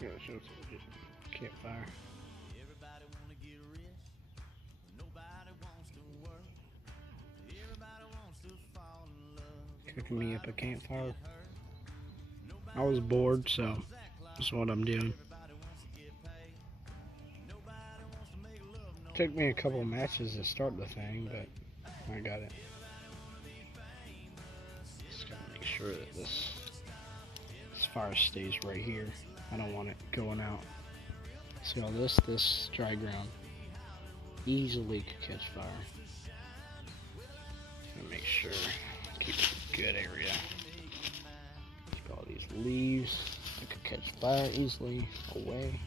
Yeah, show some campfire. Everybody wanna get rich, but nobody wants to work. Everybody wants to fall in love, but Cooking me up nobody a wants to campfire. get hurt. I Nobody was wants bored, to so punch that clock, that's what I'm but doing. everybody wants to get paid. Nobody wants to make love no Took me a more. couple Everybody matches to just start the wanna get thing, but laid. I got it. Everybody wanna be famous. Just gotta Everybody make wants sure to be that a this superstar. fire Everybody wants stays to know right what here. it's I don't like want it to going go out. driving in a real See fast all car. this dry Everybody ground wants to be Hollywood. easily could catch Everybody fire. wants to shine. Well, I Gotta really make care sure, what keep everybody a does, good baby. I area. just wanna make you mine. Keep all these leaves that could catch fire easily away.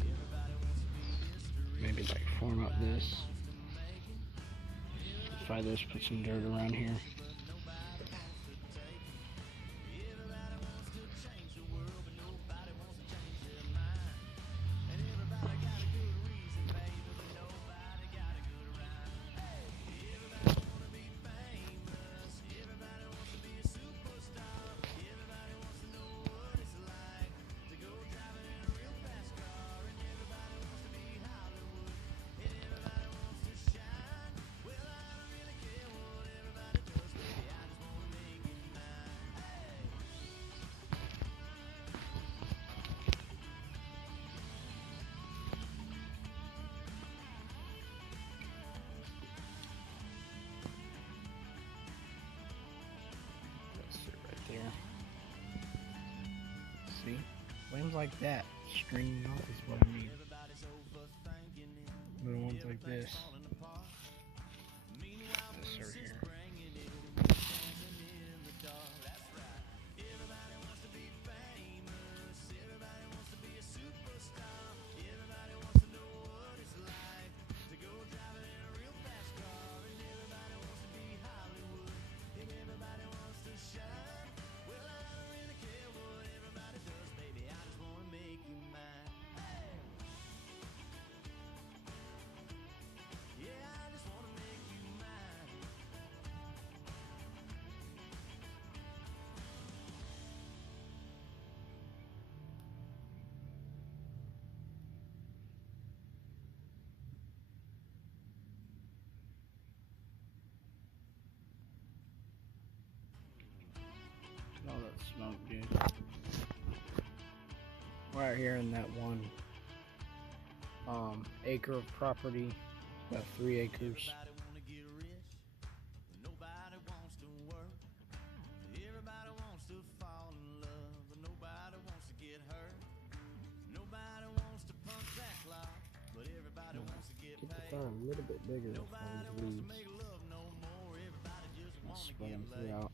Everybody wants to be history. Maybe like form up Nobody this. wants to make it. If I just put some dirt around here. But nobody wants to take it. Everybody wants to change the world, but nobody wants to change their mind. And everybody got a good reason, baby, but nobody got a good rhyme. Everybody wanna be famous. Everybody wants to be a superstar. Everybody wants to know what it's like to go driving in a real fast car. And everybody wants to be Hollywood. And everybody wants to shine. Well, I don't really care what everybody does, baby. I just wanna make it mine. That's it right there. See? Flames like that, stringing off is what I need. Everybody's overthinking it. Little ones like this. Falling apart. Meanwhile, This Bruce right is here. bringing it. Dancing in the dark. That's right. Everybody wants to be famous. Everybody wants to be a superstar. Everybody wants to know what it's like to go driving in a real fast car. And everybody wants to be Hollywood. And everybody wants to shine. Well, I don't really care what everybody does, baby. I just wanna make you mine. Yeah, I just wanna make you mine. All that smoke, dude. Right here in that one acre of property, about 3 acres. Everybody wanna get rich, but nobody wants to work. Everybody wants to fall in love, but nobody wants to get hurt. Nobody wants to punch that clock, but everybody wants to get Get the paid. fire a little bit bigger with Nobody all wants these to leaves. make love no more. Everybody just And wanna spread get them laid. throughout.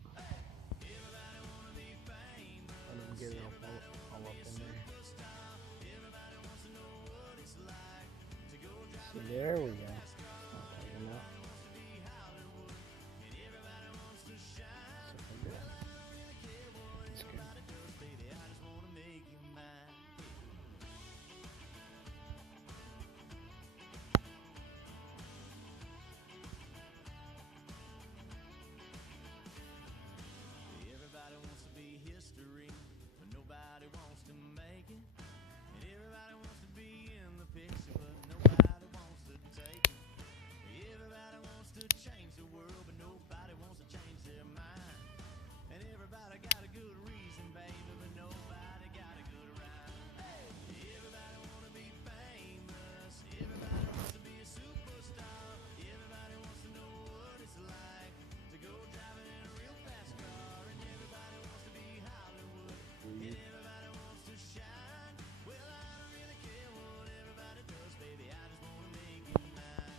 Everybody wanna be famous. Let them get it all up in there. Everybody wants to know what it's like to go drive So there we go. You know? Stuff like that. That's good. baby. I just wanna make you mine. Everybody wants to be history, but nobody wants to make it. And everybody wants to be in the picture, but nobody wants to take it. Everybody wants to change the world, but nobody wants to change their mind. And everybody got a good reason, baby, but nobody got a good rhyme. Everybody wanna be famous. Everybody wants to be a superstar. Everybody wants to know what it's like to go driving in a real fast car. And everybody wants to be Hollywood. And everybody wants to shine. Well, I don't really care what everybody does, baby. I just wanna make you mine.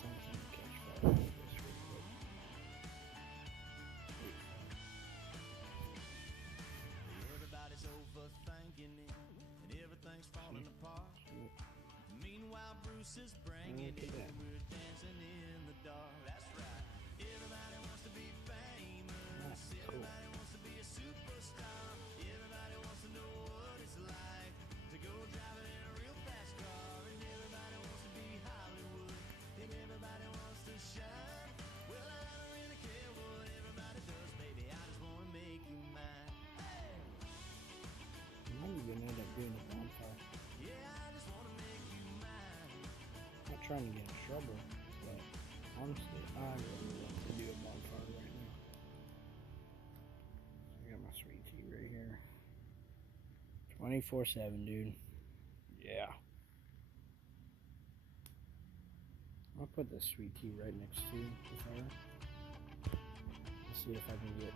Something to catch fire with this real quick. Everybody's overthinking it, and everything's falling apart. Meanwhile, Bruce is bringing Look at it. that. We're dancing in the dark. That's right. Everybody wants to be famous. That's cool. Everybody wants to be a trying to get in trouble, but honestly, I really want to do a bonfire right now. I got my sweet tea right here. 24/7, dude. Yeah. I'll put this sweet tea right next to the fire. Let's see if I can get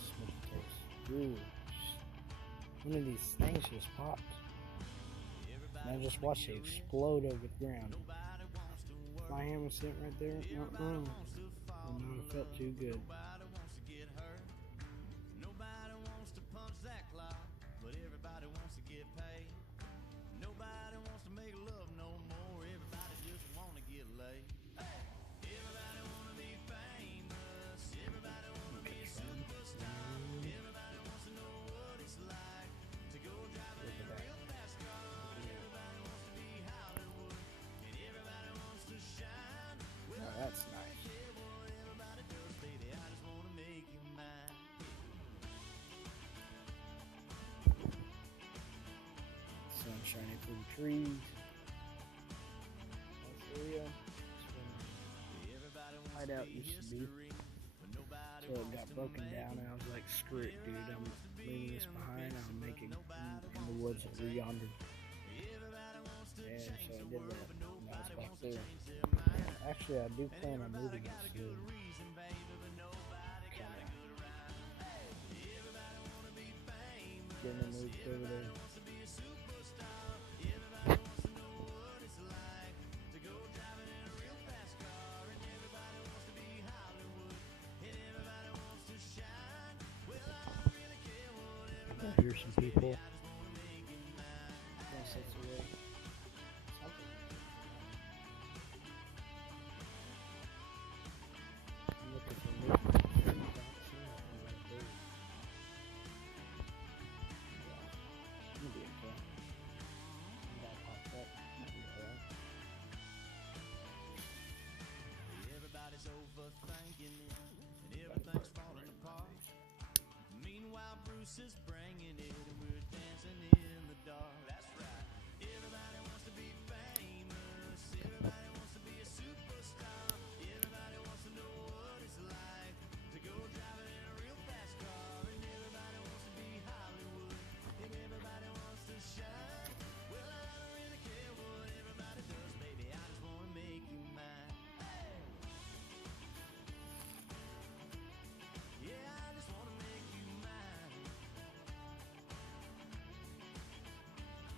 smoky taste. Ooh, one of these things just popped. And I just watched it explode over the ground. If my hand was sitting right there, would not have felt too good. Nobody wants to punch that clock, but everybody wants to get paid. Nobody wants to make love no more, everybody just want to get laid. Everybody want to be famous, everybody want to be a superstar. Everybody wants to know what it's like to go driving in a real fast car. Everybody wants to be Hollywood, and everybody wants to shine. Well, Oh, that's nice. what everybody does, baby, I just want to make you mine. Sun shining through the trees. That's the area. Everybody wants Hideout to be used to be. history, but nobody So it wants got to broken make down, it. and I was like, screw it, dude. I'm leaving this behind. I'll make it in the woods over yonder. Everybody wants to And change so I the did world, that. but And that was nobody back wants to there. change their mind. And actually, I do plan on Everybody moving got it a good soon. reason, baby, but nobody got a good rhyme. Everybody wanna be famous. Getting it moved over there. Everybody wants to be a superstar. Everybody wants to know what it's like to go driving in a real fast car. And everybody wants to be Hollywood. And everybody wants to shine. Well, I don't really care what I everybody hear some people. I just wanna make it mine. Yes, that's a way. Something. I'm looking for movement. I don't see nothing right there. Yeah, I'm gonna be okay. That popped up. Might be alright. Everybody's overthinking it, and everything's falling apart. Meanwhile, Bruce is bringing it, and we're dancing in the dark. That's right. Everybody wants to be famous. Everybody wants to be a superstar. Everybody wants to know what it's like to go driving in a real fast car. And everybody wants to be Hollywood. And everybody wants to shine. Well, I don't really care what everybody does, baby. I just want to make you mine. Yeah, I just want to make you mine. I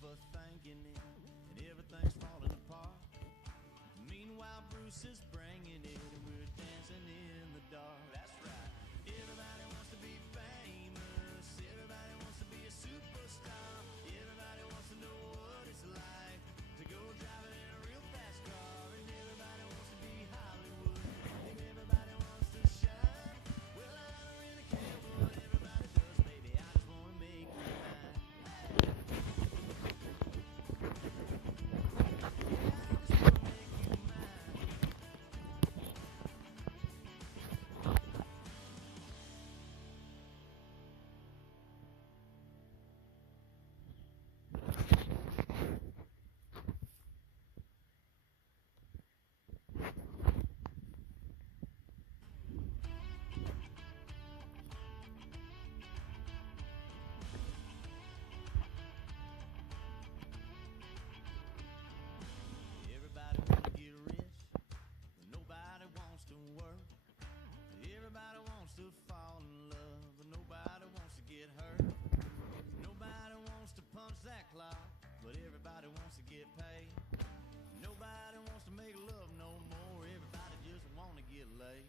overthinking it, and everything's falling apart. Meanwhile, Bruce is bringing it, and we're dancing in the dark. That's right. Everybody wants to be famous. Everybody wants to be a superstar. Everybody wants to know what it's like to go driving in a real fast car. And everybody wants to be Hollywood. And everybody wants to shine. Well, I don't really care what everybody does, baby. I just wanna make you mine. Everybody wanna get rich, but nobody wants to work. Everybody wants to fall in love, but nobody wants to get hurt. Nobody wants to punch that clock, but everybody wants to get paid. Nobody wants to make love no more, everybody just wanna get laid.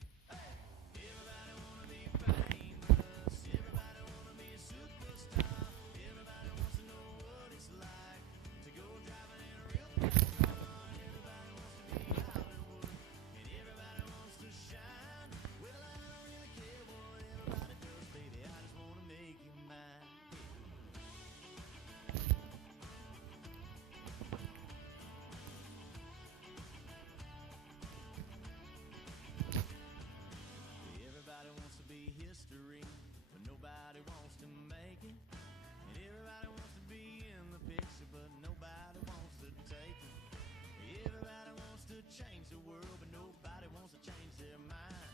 Everybody wanna be famous, everybody wanna be a superstar. Everybody wants to know what it's like to go driving in a real fast car. Everybody wants to be Hollywood, and everybody wants to shine. Well, I don't really care what everybody does, baby. I just wanna make you mine. Everybody wants to be history, but nobody wants to make it. And everybody wants to be in the picture, but nobody wants to take it. Everybody wants to change the world, but nobody wants to change their mind.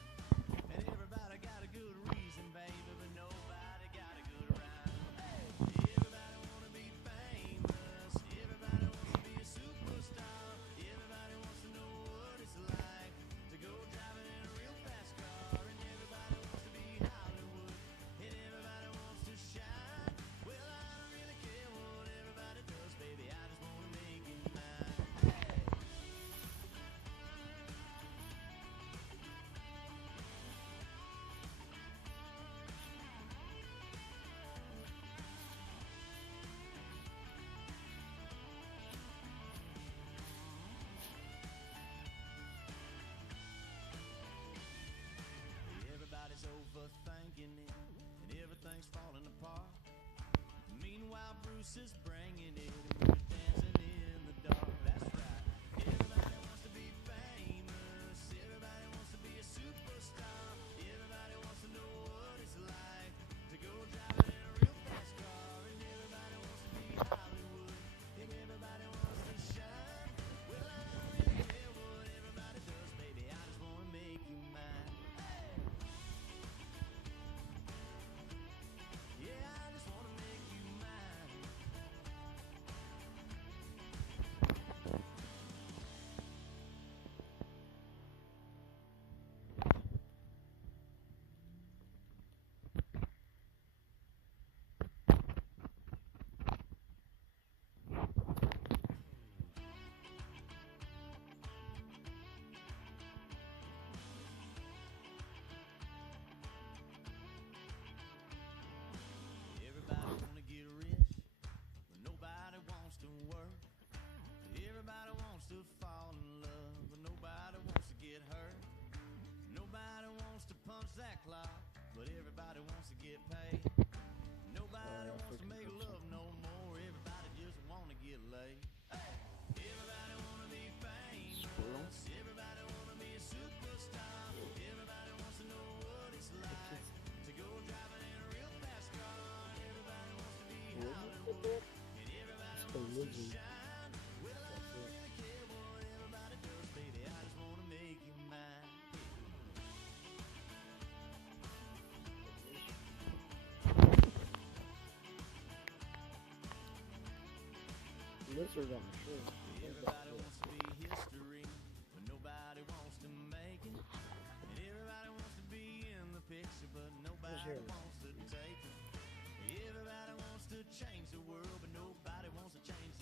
And everybody got a good reason, baby, but nobody got a good rhyme. Everybody wanna be famous, everybody wants to be a superstar. Everybody wants to know what it's like to go driving in a real fast car. And everybody wants to be Hollywood, and everybody wants to shine. Well, I don't really care what everybody does, baby. I just wanna make you mine. Everybody's overthinking it, and everything's falling apart. Meanwhile, Bruce is bringing it, and we're dancing in the dark. That's right. Everybody wants to be famous. Everybody wants to be a superstar. Everybody wants to know what it's like to go driving in a real fast car. And everybody wants to be Hollywood, and everybody wants to shine. Well, I don't really care what everybody does, baby. I just wanna make you mine. Yeah, I just wanna make you mine. Everybody wanna get rich, but nobody wants to work. Everybody wants to fall in love, but nobody wants to get hurt. Nobody wants to punch that clock, but everybody wants to get paid. Nobody wants to make love no more, everybody just wanna get laid. Everybody wanna be famous, everybody wanna be a superstar. Everybody wants to know what it's like to go driving in a real fast car. Everybody wants to be Hollywood, and everybody wants to shine. Well, I don't really care what everybody does, baby. I just wanna make you mine. Lizard on the shirt. Everybody wants to be history, but nobody wants to make it. And everybody wants to be in the picture, but nobody wants to take it. Everybody wants to change the world, but nobody wants to change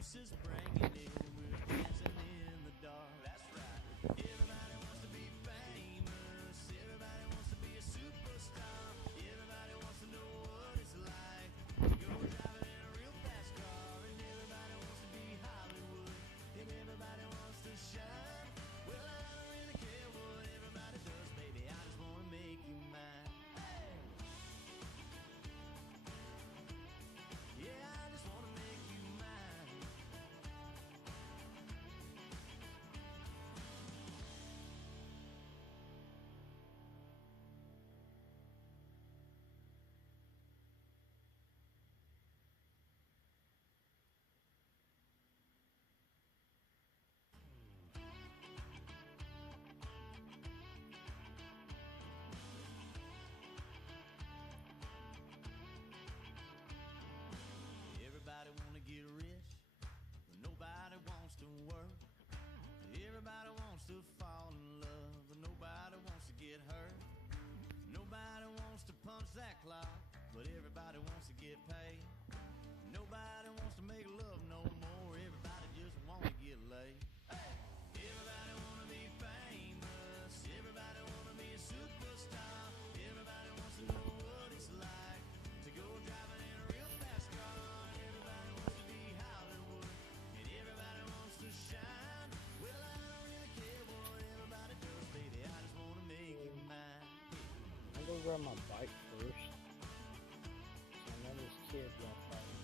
Bruce's bringing it, and we're dancing in the dark. That's right. Everybody wants to be famous. Everybody wants to be a superstar. Everybody wants to know what it's like to go driving in a real fast car. And everybody wants to be Hollywood. And everybody wants to shine. Well, I don't really care what everybody does, baby. I just wanna make you mine. Hey! Yeah, I just wanna make you mine. Everybody wanna get rich, but nobody wants to work. Everybody wants to fall in love, but nobody wants to get hurt. Nobody wants to punch that clock, but everybody wants to get paid. Nobody wants to make love no more, everybody just wanna get laid. Everybody wanna be famous, everybody wanna be a superstar. Everybody wants to know what it's like to go driving in a real fast car. Everybody wants to be Hollywood, and everybody wants to shine. Well, I don't really care what everybody does, baby, I just wanna make you mine. I'm gonna grab my bike first. So I know this kid left by me.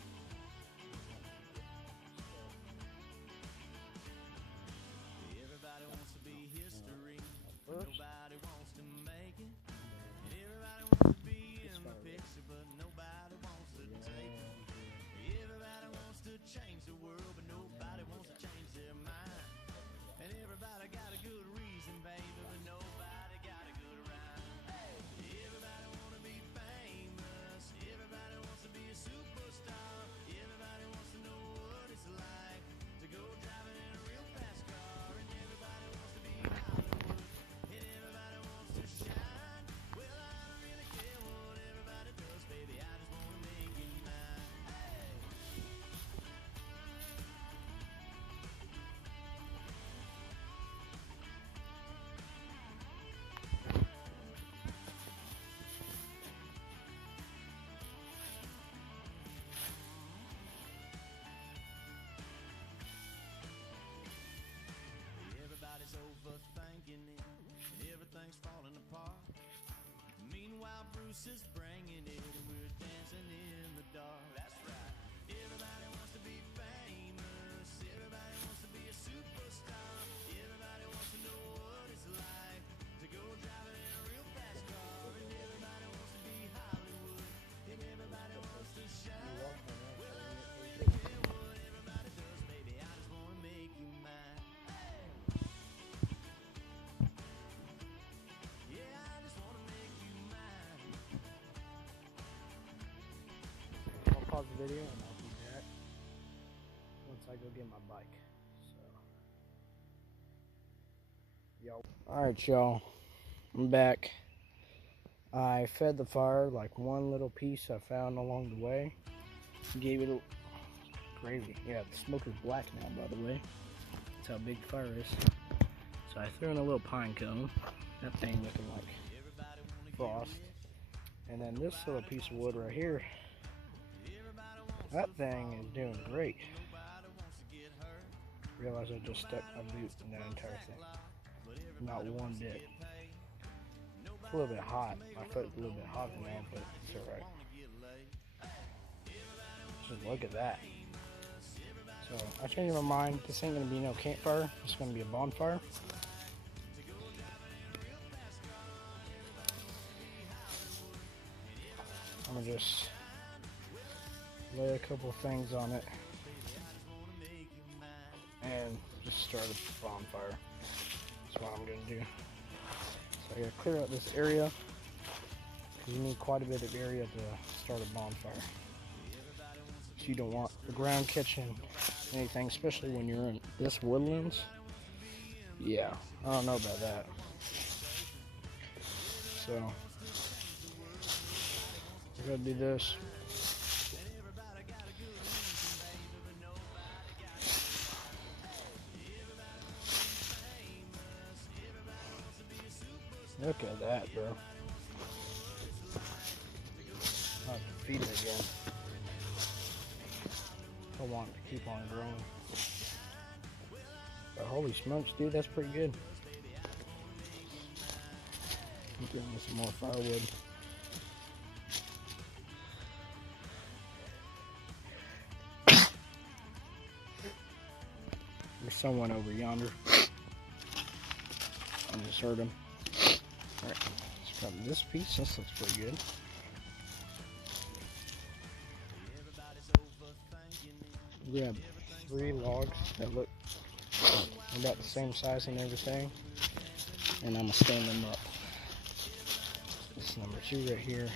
Everybody wants to be history, but First, nobody wants to make it. And everybody wants to be in the picture, but nobody wants to take it. Everybody wants to change the world, but nobody wants to change their mind. And everybody got a good reason, baby, but nobody got a good rhyme. Everybody wanna be famous, everybody wants to be a superstar. Everybody wants to know what it's like to go driving in a real fast car. And everybody wants to be Hollywood, and everybody wants to shine. Well, I don't really care what everybody does, baby, I just wanna make you mine. Hey! Everybody's overthinking it, and everything's falling apart. Meanwhile, Bruce is bringing it, and we're dancing in the dark. That's right. Everybody wants to be famous. Everybody wants to be a superstar. Everybody wants to know what it's like to go driving in a real fast car. And everybody wants to be Hollywood, and everybody wants to shine. Well, I don't really care what everybody does, baby, I just wanna make you mine. Yeah, I just wanna make you mine. I'll pause the video and I'll be back once I go get my bike. So, yo. Alright, y'all. I'm back. I fed the fire like one little piece I found along the way. Gave it a gravy. Yeah, the smoke is black now, by the way. That's how big the fire is. So I threw in a little pine cone. That thing looking like frost. And then this little piece of wood right here. That thing is doing great. Realize I just stuck my boot in that entire thing. Not one bit. It's a little bit hot. My foot's a little bit hotter now, but it's alright. Just look at that. So I changed my mind. This ain't gonna be no campfire. It's gonna be a bonfire. I'm gonna just lay a couple things on it and just start a bonfire. That's what I'm gonna do. So I gotta clear out this area because you need quite a bit of area to start a bonfire. So you don't want the ground catching anything, especially when you're in this woodlands. Yeah, I don't know about that. So we're gonna do this. that, bro. I'll have to feed it again. I want it to keep on growing. But holy smokes, dude, that's pretty good. I'm getting some more firewood. There's someone over yonder. I just heard him. Alright, let's grab this piece. This looks pretty good. Grab 3 logs that look about the same size and everything. And I'm going to stand them up. This is number 2 right here.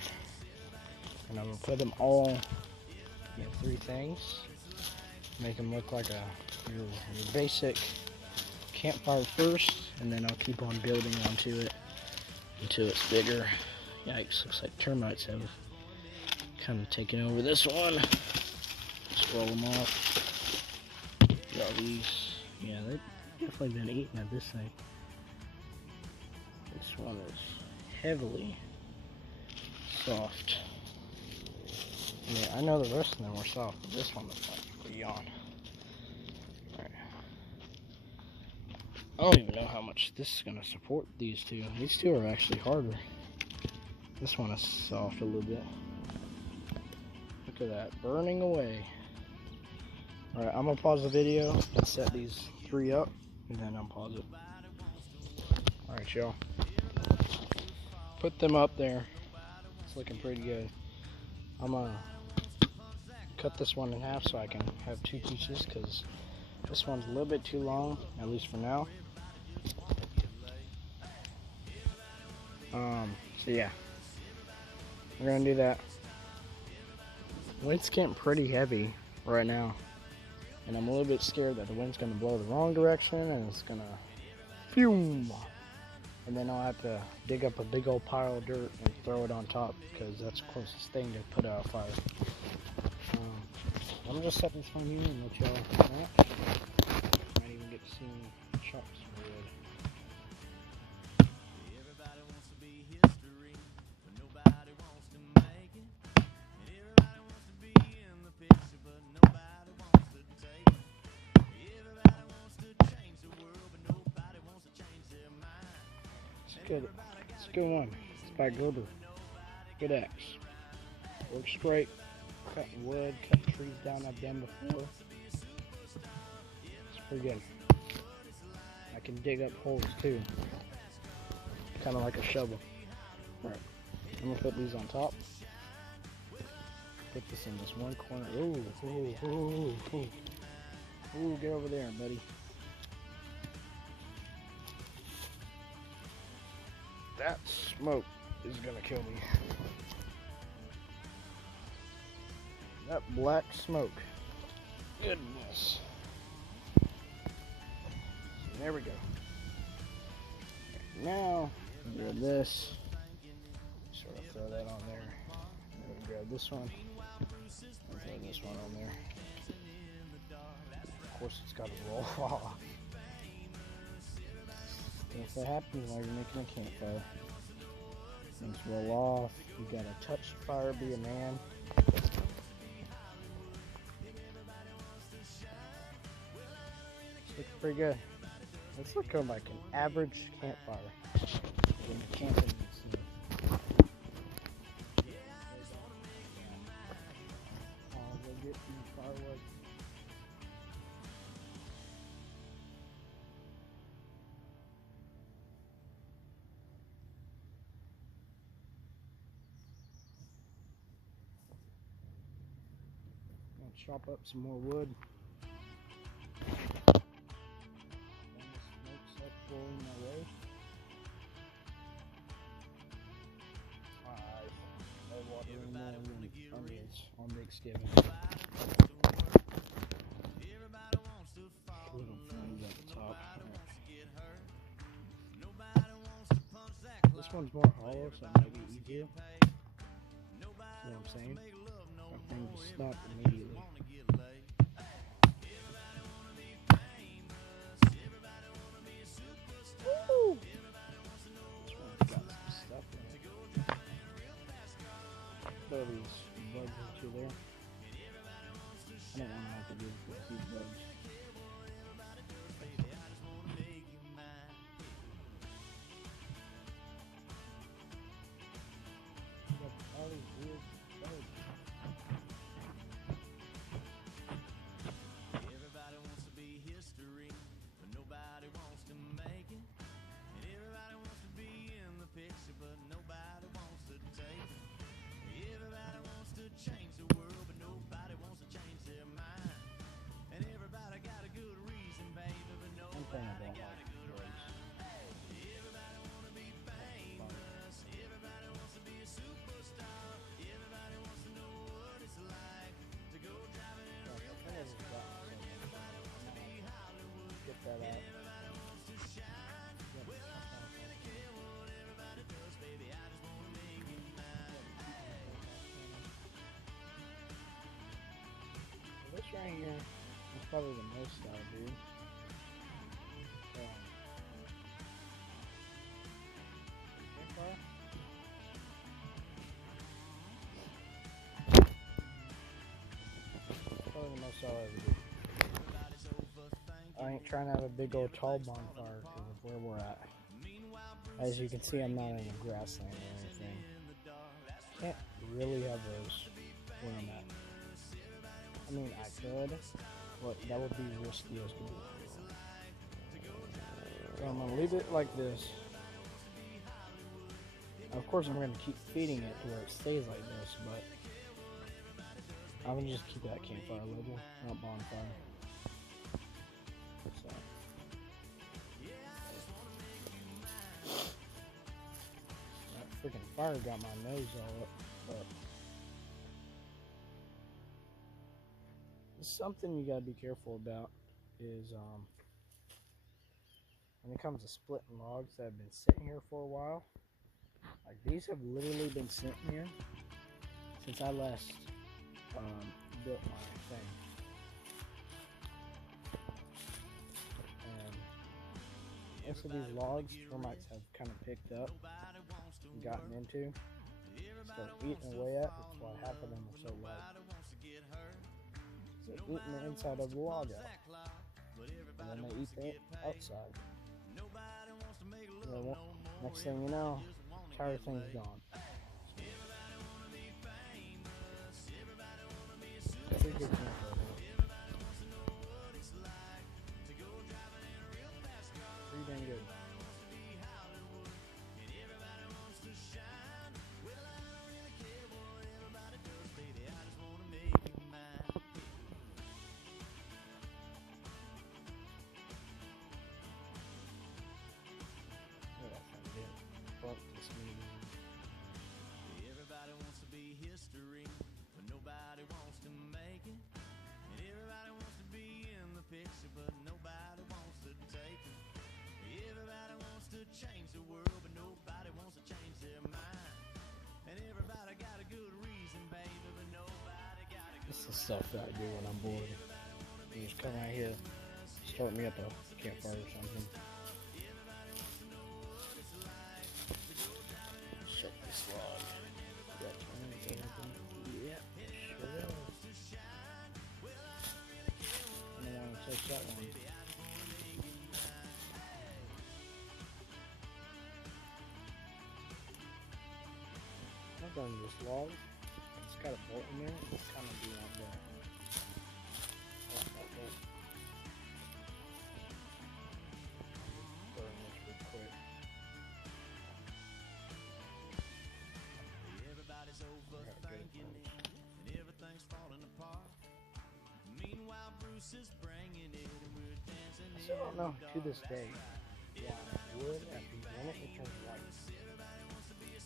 And I'm going to put them all in 3 things. Make them look like your basic campfire first, and then I'll keep on building onto it until it's bigger. Yikes, looks like termites have kind of taken over this one. Just roll them off. Got these. Yeah, they've definitely been eating at this thing. This one is heavily soft. Yeah, I know the rest of them were soft, but this one looks like beyond. Alright. I don't even know how much this is going to support these two. These two are actually harder. This one is soft a little bit. Look at that, burning away. Alright, I'm going to pause the video and set these 3 up, and then I'll pause it. Alright, y'all. Put them up there. It's looking pretty good. I'm going to cut this one in half so I can have 2 pieces, because this one's a little bit too long, at least for now. So yeah, we're gonna do that. Wind's getting pretty heavy right now, and I'm a little bit scared that the wind's gonna blow the wrong direction and it's gonna fume, and then I'll have to dig up a big old pile of dirt and throw it on top, because that's the closest thing to put out a fire. I'm just setting this one here and let y'all watch. Might even get to see me chop some wood. Everybody wants to be history, but nobody wants to make it. And everybody wants to be in the picture, but nobody wants to take it. Everybody wants to change the world, but nobody wants to change their mind. It's good. It's a good one. It's by Gerber. Good axe. Works straight. Cutting wood, cutting trees down I've done before. It's pretty good. I can dig up holes too. Kind of like a shovel. Alright, I'm going to put these on top. Put this in this one corner. Ooh, get over there, buddy. That smoke is going to kill me. That black smoke. Goodness. There we go. Now, grab this. Sort of throw that on there. And grab this one. And throw this one on there. Of course, it's got to roll off. If that happens while you're making a campfire, things roll off. You gotta touch the fire, be a man. Looks pretty good. Let's look at like an average campfire. When you're camping, I'll go get some firewood. I'll chop up some more wood. Blowing my way. No water anymore onions on Thanksgiving. Little flames at the top. This one's more hollow, so it might be easier. You know what I'm saying? My thing just stopped immediately. throw these bugs into there. I don't want to have to deal with these bugs. All these weird bugs. Everybody wants to be history, but nobody wants to make it. And everybody wants to be in the picture, but nobody wants to take it. Everybody wants to change the world, but nobody wants to change their mind. And everybody got a good reason, baby, but nobody got a good rhyme. Everybody want to be famous. Everybody wants to be a superstar. Everybody wants to know what it's like to go driving in a real fast car. And everybody wants to be Hollywood. Get that out. Everybody wants to shine. Well, I don't really care what everybody does, baby. I just want to make it mine. This right here is probably the most I'll do. Campfire. Probably the most I'll ever do. I ain't trying to have a big old tall bonfire because of where we're at. As you can see, I'm not in a grassland or anything. Can't really have those where I'm at. I mean, I could, but that would be risky as to do. So I'm gonna leave it like this. Of course, I'm gonna keep feeding it to where it stays like this, but I'm gonna just keep that campfire level, not bonfire. So. That freaking fire got my nose all up, but something you gotta be careful about is when it comes to splitting logs that have been sitting here for a while. Like these have literally been sitting here since I last built my thing. And most of these logs termites have kind of picked up and gotten into. So eating away at, that's why half of them are so low. So eating the inside of the log out, and then they eat the outside. So next thing you know, entire thing's gone. Pretty good campfire. Pretty dang good. Everybody wants to be history, but nobody wants to make it. And everybody wants to be in the picture, but nobody wants to take it. Everybody wants to change the world, but nobody wants to change their mind. And everybody got a good reason, baby, but nobody got a good This is stuff that I do when I'm bored. You just come right here, start me up a campfire or something. Shut this log. Yeah, sure will. I don't want to touch that one. I've done this log. It's got a bolt in there. It's kind of be on there. That bolt. Burn this real quick. Everybody's overthinking it, and everything's falling apart. Meanwhile, Bruce is bringing it, and we're dancing in So I don't know the to this dark. day why wood after you run it, it turns white.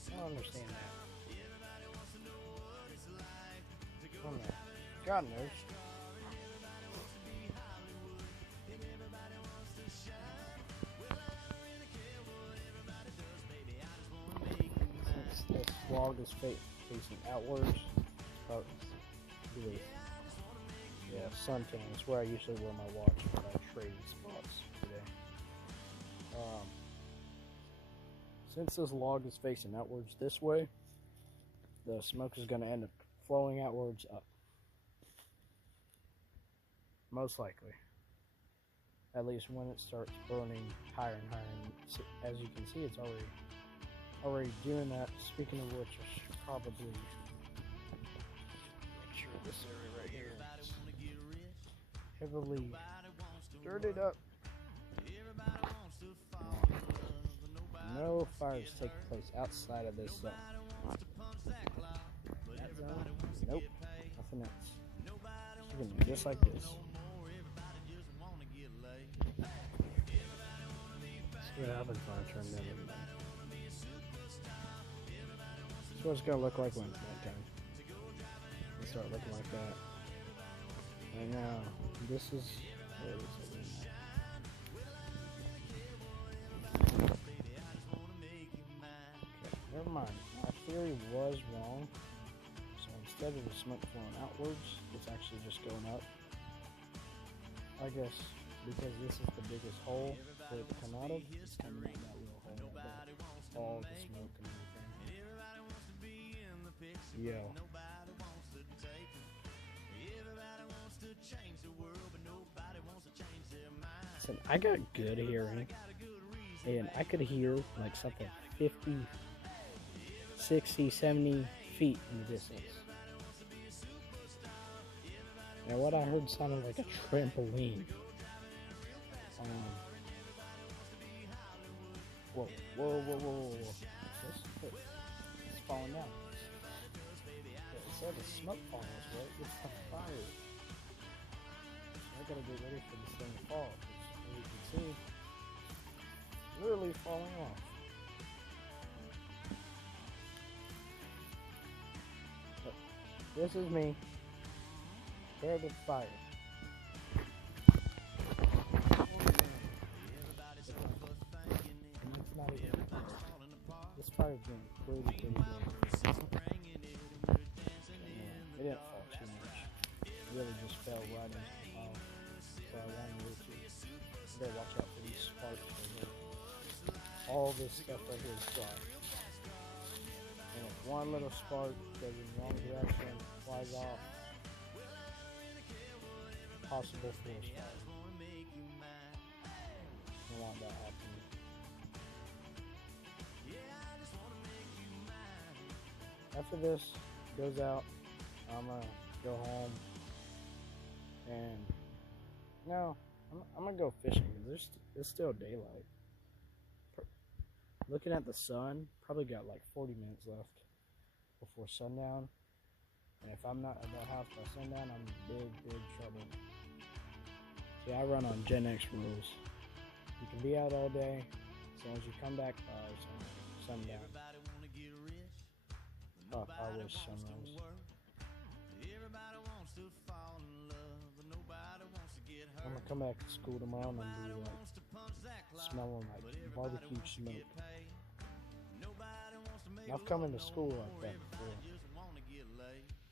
I don't understand that. I don't know. God knows. Since this log is facing outwards, yeah, suntan is where I usually wear my watch, but I traded spots today. Since this log is facing outwards this way, the smoke is going to end up flowing outwards up. Most likely. At least when it starts burning higher and higher. And as you can see, it's already doing that. Speaking of which, I should probably make sure this area right here is heavily dirted up. No fires take place outside of this zone. That zone? Nope. Nothing else. It's gonna be just like this. See what happens when I turn them in. That's what it's gonna look like when it's nighttime. It'll start looking like that. Right now, this is where it is. Never mind, my theory was wrong. So instead of the smoke flowing outwards, it's actually just going up. I guess because this is the biggest hole for it to come out of, it's coming out that little hole right there. All the smoke and everything. Yo. Listen, I got good hearing, and I could hear like something 50, 60, 70 feet in the distance. Now what I heard sounded like a trampoline. Whoa, whoa, whoa, whoa, whoa, whoa. It's falling down. It said the smoke falling this way. It's the fire. So I gotta get ready for this thing to fall. As you can see, it's literally falling off. But this is me. Prepared to fire. This fire's been pretty big. It didn't fall too much. It really just fell right in the pile. So I ran over to it. You better watch out for these sparks right here. All this stuff right here is dry. And if one little spark goes in the wrong direction, flies off, possible forest fire. Don't want that happening. After this goes out, I'm gonna go home and no, I'm gonna go fishing because it's still daylight. Looking at the sun, probably got like 40 minutes left before sundown. And if I'm not at the house by sundown, I'm in big trouble. See, I run on Gen X rules. You can be out all day as long as you come back by sundown. Oh, I wish sunrise. I'm gonna come back to school tomorrow and I'm gonna be like smelling like barbecue smoke. And I've come into school like that before.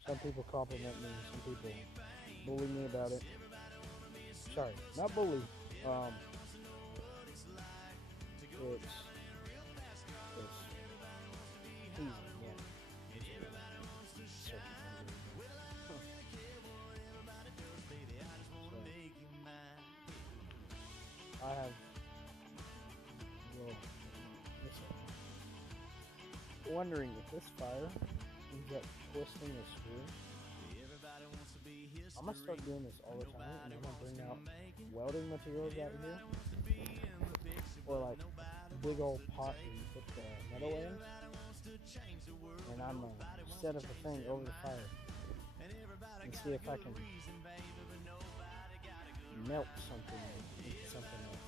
Some people compliment me, some people bully me about it. Sorry, not bully. It's easy, yeah. I have, well, wondering if this fire ends up twisting the screw. I'm gonna start doing this all the time, and I'm gonna bring out welding materials out here, or like a big old pot where you put the metal in, and I'm gonna set up a thing over the fire and see if I can melt something into something else.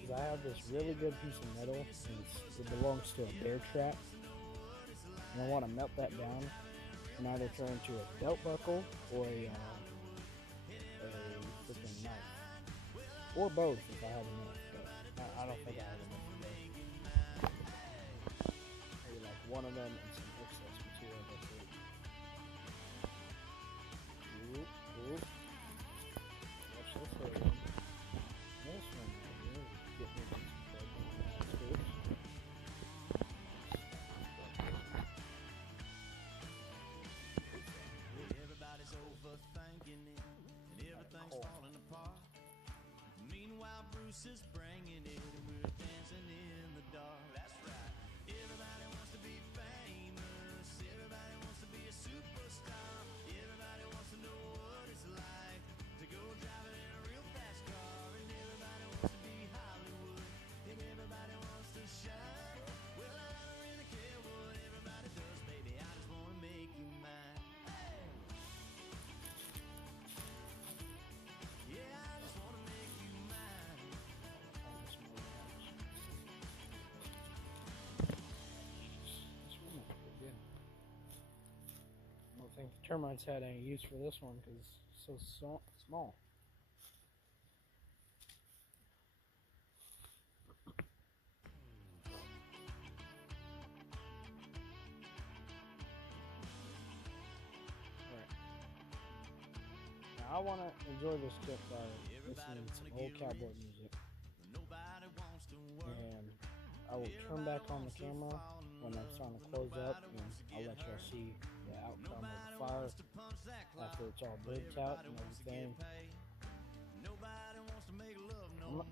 Because I have this really good piece of metal, and it belongs to a bear trap, and I want to melt that down and either turn into a belt buckle or a freaking knife, or both if I have enough. But I don't think I have enough of both. Maybe like one of them and some excess material. That's it. Oop, oop. Watch this area. This one right here is getting into some trouble. Bruce is bringing it, and we're dancing in the dark. That's right. Everybody wants to be famous. Everybody wants to be a superstar. Everybody wants to know what it's like to go driving in a real fast car. And everybody wants to be Hollywood. And everybody wants to shine. Well, I don't really care what everybody does, baby. I just wanna make you mine. Yeah, I just wanna make you mine. I don't think the termites had any use for this one because it's so small. Alright. Now I want to enjoy this campfire listening to some old cowboy music. And I will turn back on the camera when I'm starting to close up, and I'll let y'all see the outcome of the fire after it's all burnt out and everything.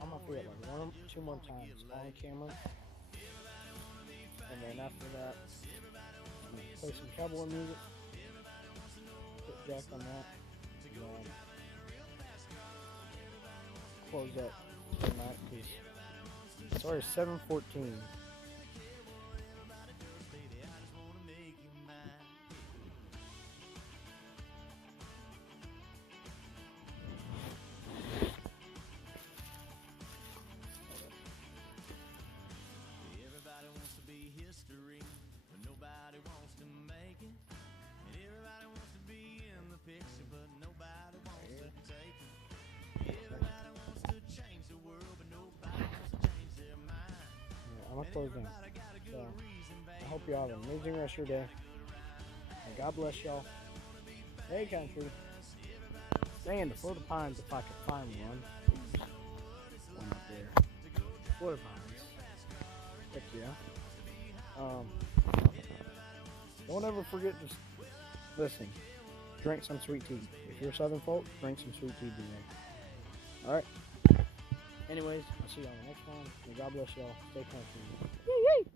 I'm gonna feel it like 1 or 2 more times on camera, and then after that, I'm gonna play some cowboy music, put Jack on that, and then close up for the night because it's already 7:14. Everybody wants to be history, but nobody wants to make it. And everybody wants to be in the picture, but nobody wants to take it. Everybody wants to change the world, but nobody wants to change their mind. I'm gonna close in. So I hope you all have an amazing rest of your day. And God bless y'all. Hey country. Stay in the Florida Pines if I could find one. One up there. Florida Pines. Heck yeah. Don't ever forget to listen. Drink some sweet tea. If you're Southern folk, drink some sweet tea today. Alright. Anyways, I'll see you on the next one. And God bless y'all. Stay country. Yee yee!